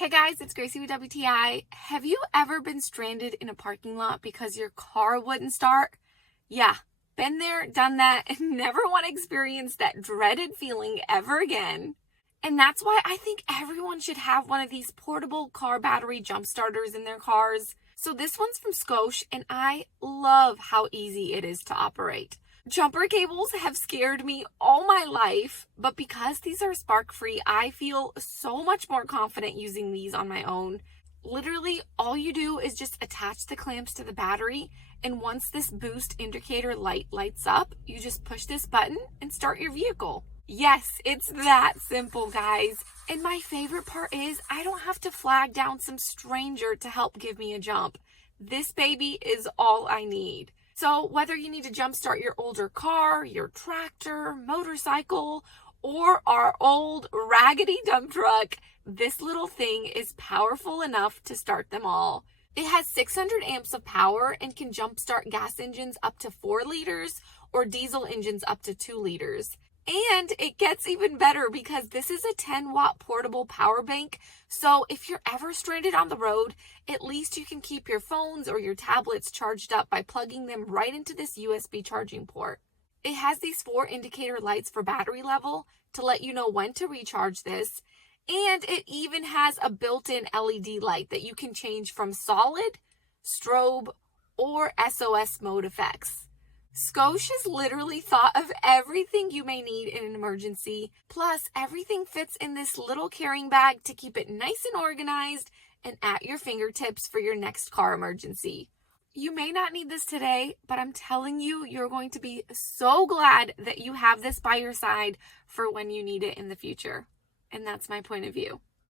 Hey guys, it's Gracie with WTI. Have you ever been stranded in a parking lot because your car wouldn't start? Yeah, been there, done that, and never want to experience that dreaded feeling ever again. And that's why I think everyone should have one of these portable car battery jump starters in their cars. So this one's from Scosche, and I love how easy it is to operate. Jumper cables have scared me all my life, but because these are spark-free, I feel so much more confident using these on my own. Literally, all you do is just attach the clamps to the battery, and once this boost indicator light lights up, you just push this button and start your vehicle. Yes, it's that simple, guys. And my favorite part is I don't have to flag down some stranger to help give me a jump. This baby is all I need. So whether you need to jumpstart your older car, your tractor, motorcycle, or our old raggedy dump truck, this little thing is powerful enough to start them all. It has 600 amps of power and can jumpstart gas engines up to 4 liters or diesel engines up to 2 liters. And it gets even better because this is a 10-watt portable power bank. So if you're ever stranded on the road, at least you can keep your phones or your tablets charged up by plugging them right into this USB charging port. It has these 4 indicator lights for battery level to let you know when to recharge this. And it even has a built-in LED light that you can change from solid, strobe, or SOS mode effects. Scosche has literally thought of everything you may need in an emergency. Plus, everything fits in this little carrying bag to keep it nice and organized and at your fingertips for your next car emergency. You may not need this today, but I'm telling you, you're going to be so glad that you have this by your side for when you need it in the future. And that's my point of view.